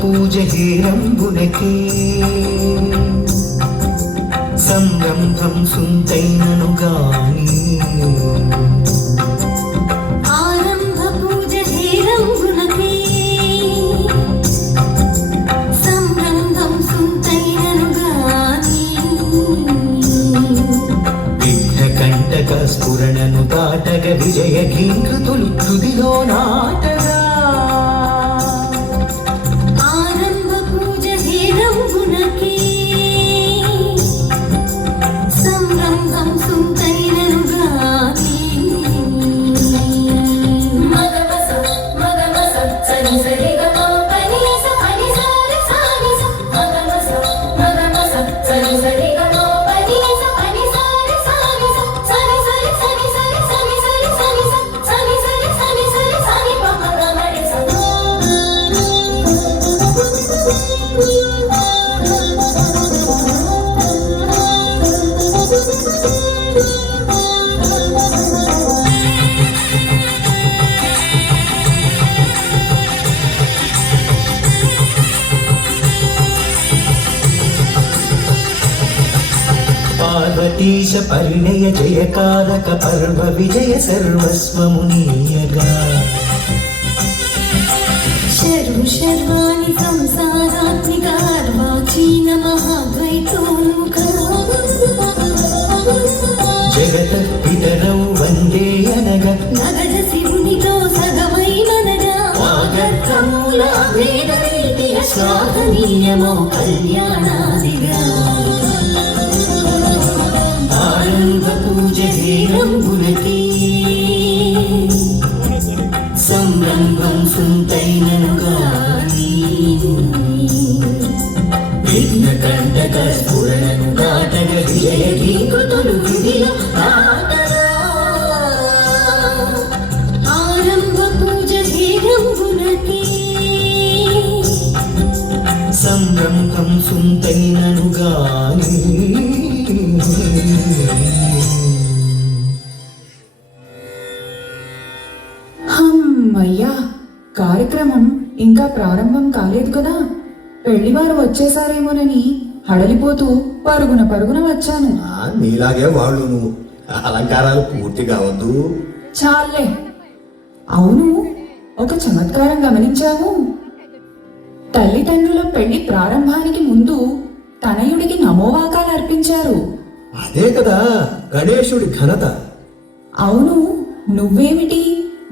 పూజ హేరంబునకే సంరంభం సుంతైనను గాని ఆరంభ పూజ హేరంబునకే సంరంభం సుంతైనను గాని విఘ్నకంటక స్ఫురణను దాటగ విజయ గీకృతులు తుదిలో నాటగా ఆరంభ పూజ హేరంబునకే సంరంభం సుంతైనను గాని మగమస మగమస సని సరి గమ పని స పని సరి సాని స మగమస మగమస సని సరి గమ పని స పని సరి సాని స సని సరి సని సరి సని సరి సని స సని సరి సని సరి సని పమ గమరి స పార్వతీశ పరిణయ జయకారక పర్వ విజయ సర్వస్వమునీయగా శర్వ శర్వాణి సంసారాత్మిక అర్వాచీన మహాద్వైతోన్ముఖ జగత పితరౌ వందే అనగా నగజ శివునితో సగమైననగా ఆగర్భమూల వేద నీతియ శ్రాద్ధనీయమో కళ్యాణాదిగా ఆరంభ పూజ హేరంబునకే సంరంభం సుంతైనను గాని విఘ్నకంటక స్ఫురణను దాటగ విజయ గీకృతులు విధిలో నాటగా ఆరంభ పూజ హేరంబునకే సంరంభం సుంతైనను గాని అయ్యా, కార్యక్రమం ఇంకా ప్రారంభం కాలేదు కదా. పెళ్లివారు వచ్చేసారేమోనని హడలిపోతూ పరుగున పరుగున వచ్చాను. నీలాగే వాళ్ళును అలంకారాలు పూర్తి కావద్దు. చాలే. అవును, ఒక చమత్కారం గమనించావు? తల్లిదండ్రుల పెళ్లి ప్రారంభానికి ముందు తనయుడికి నమోవాకాలు అర్పించారు. అదే కదా గణేశుడి ఘనత. అవును, నువ్వేమిటి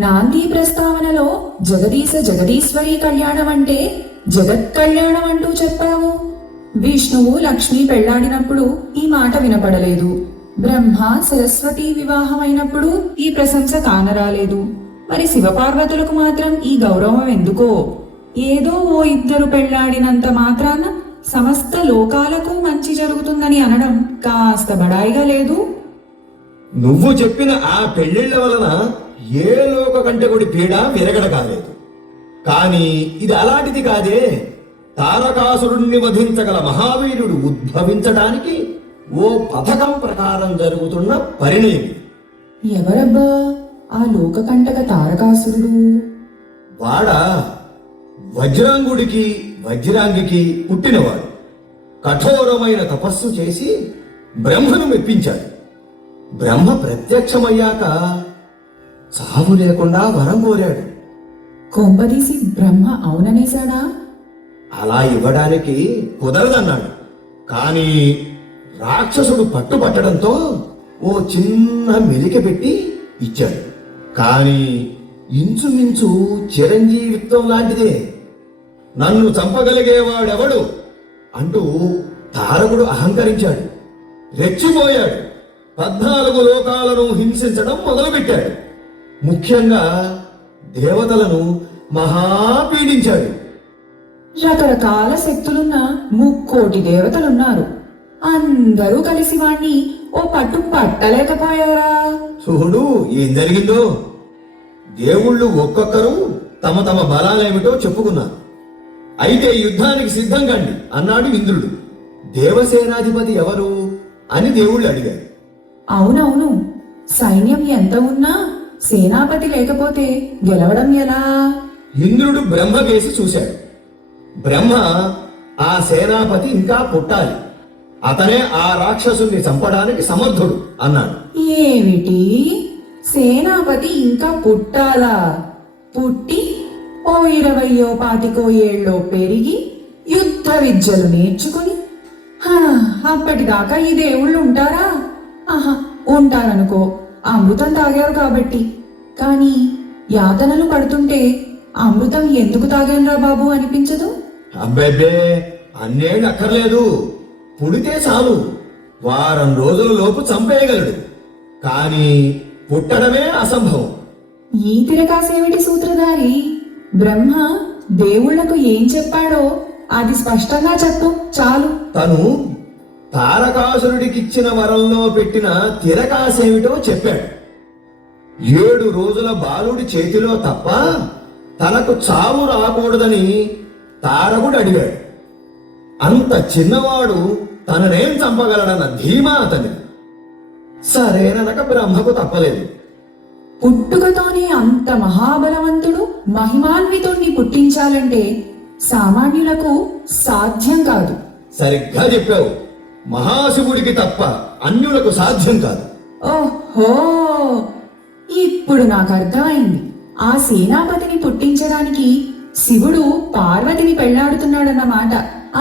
నాంది ప్రస్తావనలో జగదీశ జగదీశ్వరి కళ్యాణం అంటే జగత్ కళ్యాణం అంటూ చెప్పావు. విష్ణువు లక్ష్మి పెళ్లాడినప్పుడు ఈ మాట వినపడలేదు. బ్రహ్మ సరస్వతి వివాహం అయినప్పుడు ఈ ప్రశంస కానరాలేదు. మరి శివపార్వతులకు మాత్రం ఈ గౌరవం ఎందుకో? ఏదో ఓ ఇద్దరు పెళ్లాడినంత మాత్రాన సమస్త లోకాలకు మంచి జరుగుతుందని అనడం కాస్త బడాయిగా లేదు? నువ్వు చెప్పిన ఆ పెళ్లిళ్ల వలన ఏ లోక కంటకుడి పీడ విరగడ కాలేదు. కానీ ఇది అలాంటిది కాదే. తారకాసురుణ్ణి వధించగల మహావీరుడు ఉద్భవించడానికి ఓ పథకం ప్రకారం జరుగుతున్న పరిణయం. ఎవరబ్బా ఆ లోకకంటక తారకాసురుడు? వాడా వజ్రాంగుడికి వజ్రాంగికి పుట్టినవాడు. కఠోరమైన తపస్సు చేసి బ్రహ్మను మెప్పించాడు. బ్రహ్మ ప్రత్యక్షమయ్యాక చావు లేకుండా వరం కోరాడు. కొంపదీసి బ్రహ్మ అవుననేశాడా? అలా ఇవ్వడానికి కుదరదన్నాడు. కానీ రాక్షసుడు పట్టుబట్టడంతో ఓ చిన్న మెలిక పెట్టి ఇచ్చాడు. కానీ ఇంచుమించు చిరంజీవిత్వం లాంటిదే. నన్ను చంపగలిగేవాడెవడు అంటూ తారకుడు అహంకరించాడు. రెచ్చిపోయాడు. 14 లోకాలను హింసించడం మొదలుపెట్టాడు. ముఖ్యంగా దేవతలను మహాపీడించాడు. రకరకాల శక్తులున్న 3,000,000 దేవతలున్నారు. అందరూ కలిసి వాణ్ణి ఓ పట్టు పట్టలేకపోయారా? చూడు ఏం జరిగిందో. దేవుళ్ళు ఒక్కొక్కరు తమ తమ బలాలేమిటో చెప్పుకున్నారు. అయితే యుద్ధానికి సిద్ధం కండి అన్నాడు ఇంద్రుడు. దేవసేనాధిపతి ఎవరు అని దేవుళ్ళు అడిగారు. అవునవును, సైన్యం ఎంత ఉన్నా సేనాపతి లేకపోతే గెలవడం ఎలా? ఇంద్రుడు బ్రహ్మకేసి చూశాడు. బ్రహ్మ ఆ సేనాపతి ఇంకా పుట్టాలి, అతనే ఆ రాక్షసుని చంపడానికి సమర్థుడు అన్నాడు. ఏమిటి? సేనాపతి ఇంకా పుట్టాలా? పుట్టి ఓ 20-25 ఏళ్ళో పెరిగి యుద్ధ విద్యలు నేర్చుకుని హా, అప్పటిదాకా ఈ దేవుళ్ళు ఉంటారా? ఆహా, ఉంటారనుకో, అమృతం తాగారు కాబట్టి. కానీ యాతనలు పడుతుంటే అమృతం ఎందుకు తాగానురా బాబు అనిపించదు? అబ్బెబ్బే, అన్నేళ్ళు అక్కర్లేదు, పుడితే చాలు, వారం రోజుల లోపు చంపేయగలడు. కానీ పుట్టడమే అసంభవం. ఈ తిరకాసేమిటి సూత్రధారి? బ్రహ్మ దేవుళ్లకు ఏం చెప్పాడో అది స్పష్టంగా చెప్పు చాలు. తను తారకాసురుడికిచ్చిన వరంలో పెట్టిన తిరకాసేమిటో చెప్పాడు. 7 రోజుల బాలుడి చేతిలో తప్ప తనకు చావు రాకూడదని తారకుడు అడిగాడు. అంత చిన్నవాడు తననేం చంపగలడన్న ధీమా అతని. సరేననక బ్రహ్మకు తప్పలేదు. పుట్టుకతోనే అంత మహాబలవంతుడు మహిమాన్వితుణ్ణి పుట్టించాలంటే సామాన్యులకు సాధ్యం కాదు. సరిగ్గా చెప్పావు, మహాశివుడికి తప్ప అన్యులకు సాధ్యం కాదు. ఓహో, ఇప్పుడు నాకు అర్థమైంది. ఆ సేనాపతిని పుట్టించడానికి శివుడు పార్వతిని పెళ్లాడుతున్నాడన్నమాట.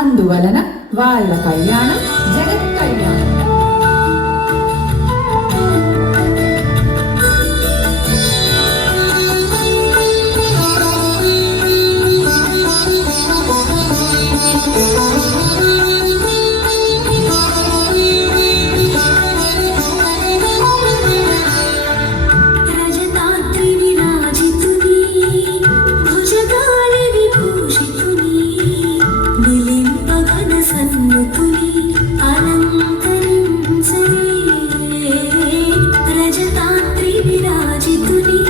అందువలన వాళ్ళ కళ్యాణం జగత్ కళ్యాణం. రజతాద్రి విరాజితుని భుజగాళి విభూషితుని నిలింపగన సన్నుతుని అలంకరించని. రజతాద్రి విరాజితుని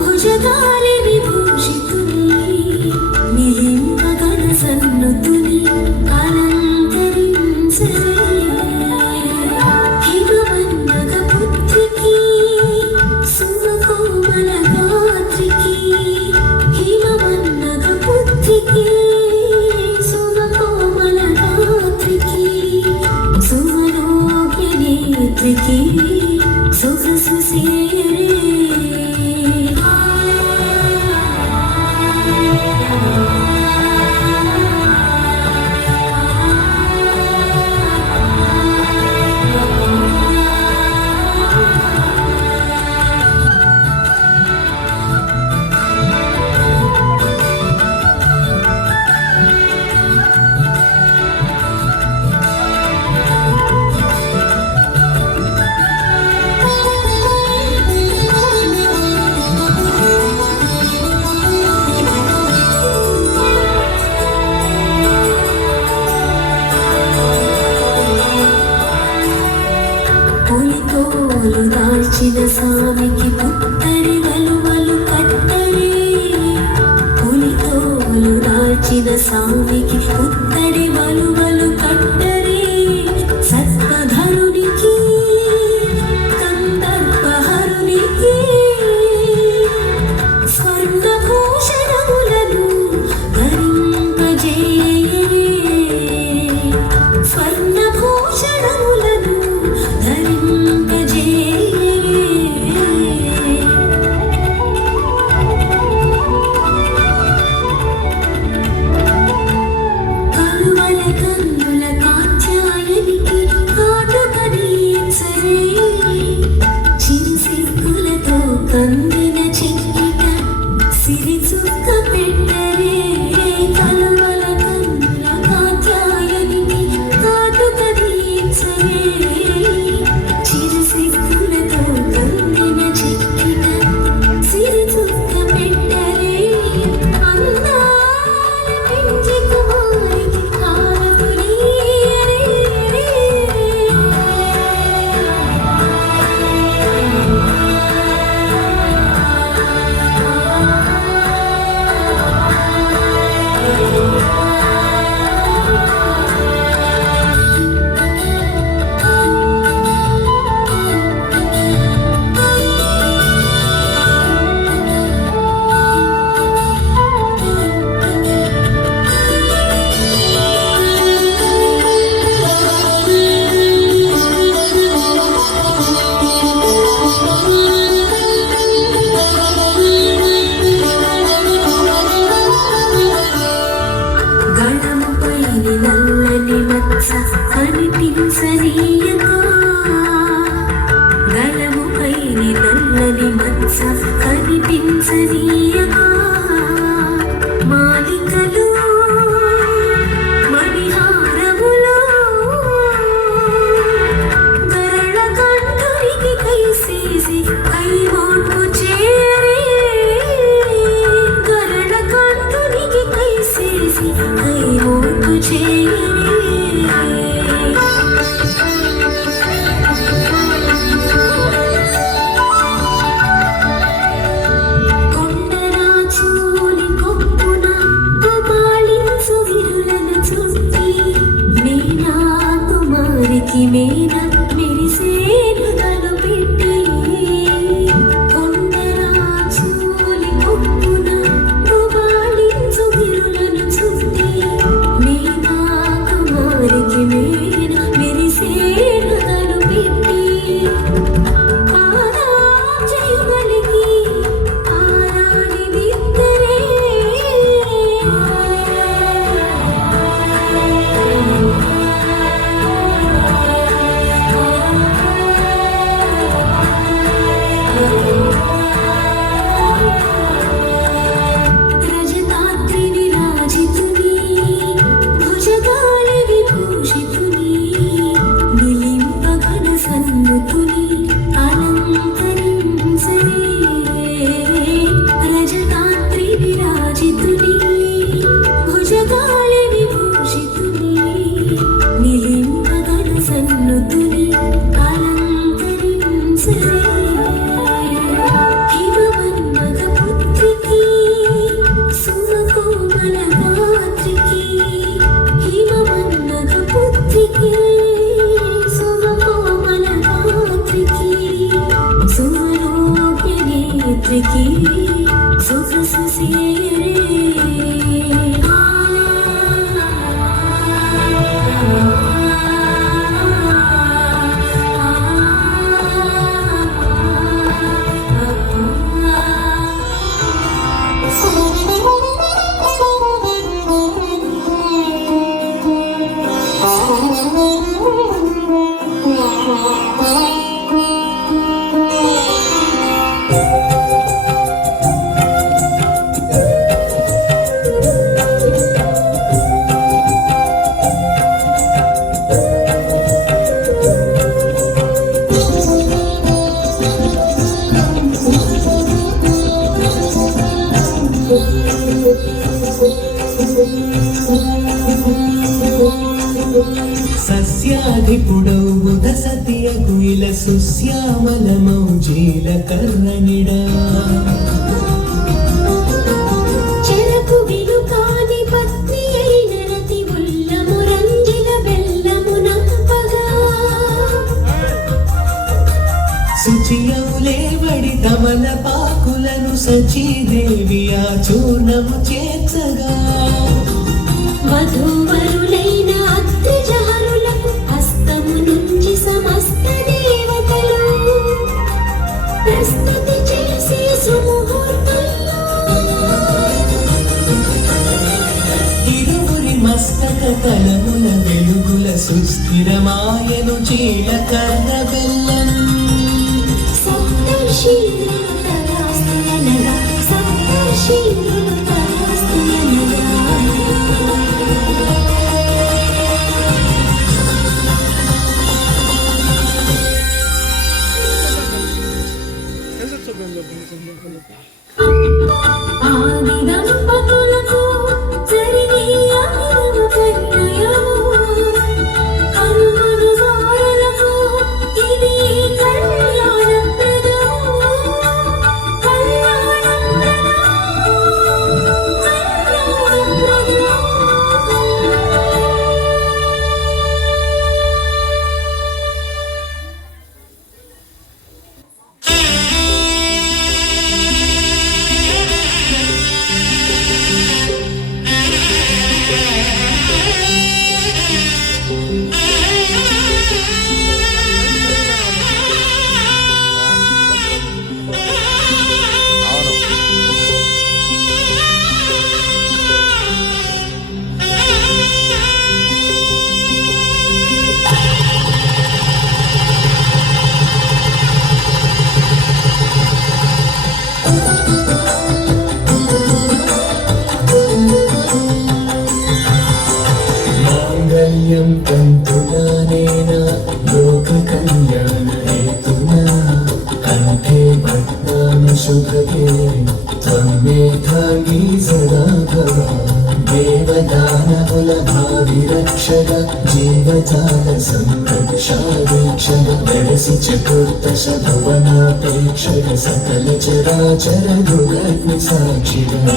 భుజగాళి విభూషితుని నిలింపగన సన్నుతుని అలంకరించని. హిమవన్నగ పుత్రికి సుమకోమల గాత్రికి. హిమవన్నగ పుత్రికి సుమకోమల గాత్రికి. సుమరోగ్య నేత్రికి సొగసు సేరే. పులితోలు దాల్చిన సామికి పుత్తరి వలువలు కత్తరి. పులితోలు దాల్చిన సామికి పుత్తరి వలువలు కత్తరి. సత్వధరునికి కందర్పహరునికి స్వర్ణభూషణములను ధరింపజేయరే. స్వర్ణభూషణములను ధరింపజేయరే. కలువ కనిపించనీయక గలముపైని నల్లని మచ్చ కనిపించనీయక మాలికలు మణిహారములో గరళ కంఠునికి కైసేసి కైమోటు చేరే గరళ కంఠునికి కైసేసి కైమోటు చేరే కొండరాచూలి కొప్పున గోపాలించు విరులను చుట్టి మీనా కుమారికి మేన మెరిసేనుగలు పెట్టి కొండరాచూలి కొప్పున గోపాలించు విరులను చుట్టి మీనా కుమారికి మేన మెరిసేనుగలు పెట్టి ఆరాజయుగలికి ఆరాని నిద్దరే రజతాద్రి విరాజితుని భుజగాలి విభూషితుని నిలింపగణ సన్నుతుని అలంకరించరే రజతాద్రి విరాజితుని భుజగాలి విభూషితుని నిలింపగణ సన్నుతుని అలంకరించరే హిమవన్మగ పుత్రికి సుమకోమల గాత్రికి హిమవన్మగ పుత్రికి సుమకోమల గాత్రికి సుమలోక్య నేత్రికి సుఖసు సేరే సస్యాధిపుడౌ బుధ సతియగు ఇల సుశ్యామల మౌజీల కర్ణనిడా చెరకు విలుకాని పత్ని అయిన రతి ఉల్లము రంజిల బెల్లము నంపగా శుచియౌలేవడి తమల పాకులను సచీదేవి ఆ చూర్ణము చేర్చగా వధూవరులైన అత్రిజహరులకు హస్తము నుంచి సమస్త దేవతలు ప్రస్తుతి చేసే సుముహూర్తంలో ఇరువురి మస్తక తలముల వెలుగుల సుస్థిరమాయను చీలకర్ణ బెల్లం సప్తర్షీయులు తదాస్తుయనగా సప్తర్షీయులు తదాస్తుయనగా ఆది దంపతులకు జరిగే ఆనంద పరిణయము కనుమనుసారులకు ఇది కళ్యాణప్రదము రక్షగా జీవజాల సంరక్షాదీక్షగా వెడసి చతుర్దశ భువనాపేక్షగా సకల చరాచర గురగ్ని సాక్షిగా